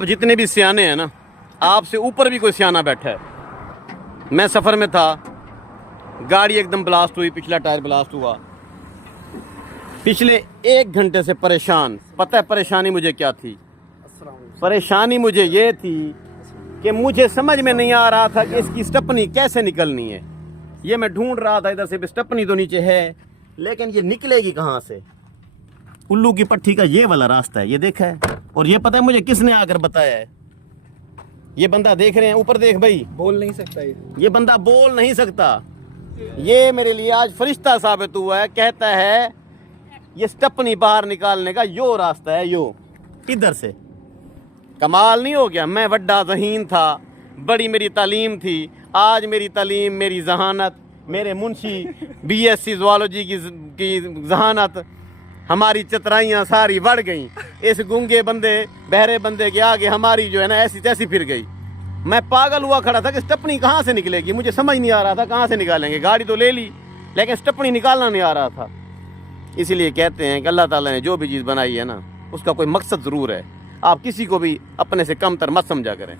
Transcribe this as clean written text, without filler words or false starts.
आप जितने भी सियाने हैं ना, आपसे ऊपर भी कोई सियाना बैठा है। मैं सफ़र में था, गाड़ी एकदम ब्लास्ट हुई, पिछला टायर ब्लास्ट हुआ। पिछले 1 घंटे से परेशान। पता है परेशानी मुझे क्या थी? परेशानी मुझे ये थी कि मुझे समझ में नहीं आ रहा था कि इसकी स्टेपनी कैसे निकलनी है। ये मैं ढूंढ रहा था, इधर से स्टेपनी तो नीचे है, लेकिन ये निकलेगी कहाँ से? उल्लू की पट्टी का ये वाला रास्ता है, ये देखा है। और ये पता है मुझे किसने आकर बताया है? ये बंदा देख रहे हैं, ऊपर देख भाई, बोल नहीं सकता ये बंदा बोल नहीं सकता। ये मेरे लिए आज फरिश्ता साबित हुआ है। कहता है ये स्टेपनी बाहर निकालने का यो रास्ता है, यो इधर से। कमाल नहीं हो गया? मैं बड़ा ज़हीन था, बड़ी मेरी तालीम थी। आज मेरी तालीम, मेरी जहानत, मेरे मुंशी BSc ज़ुआलॉजी की जहानत, हमारी चतराइयाँ सारी बढ़ गई। इस गूंगे बंदे, बहरे बंदे के आगे हमारी जो है ना ऐसी तैसी फिर गई। मैं पागल हुआ खड़ा था कि स्टेपनी कहाँ से निकलेगी। मुझे समझ नहीं आ रहा था कहाँ से निकालेंगे। गाड़ी तो ले ली, लेकिन स्टेपनी निकालना नहीं आ रहा था। इसीलिए कहते हैं कि अल्लाह ताला ने जो भी चीज़ बनाई है ना, उसका कोई मकसद ज़रूर है। आप किसी को भी अपने से कमतर मत समझा करें।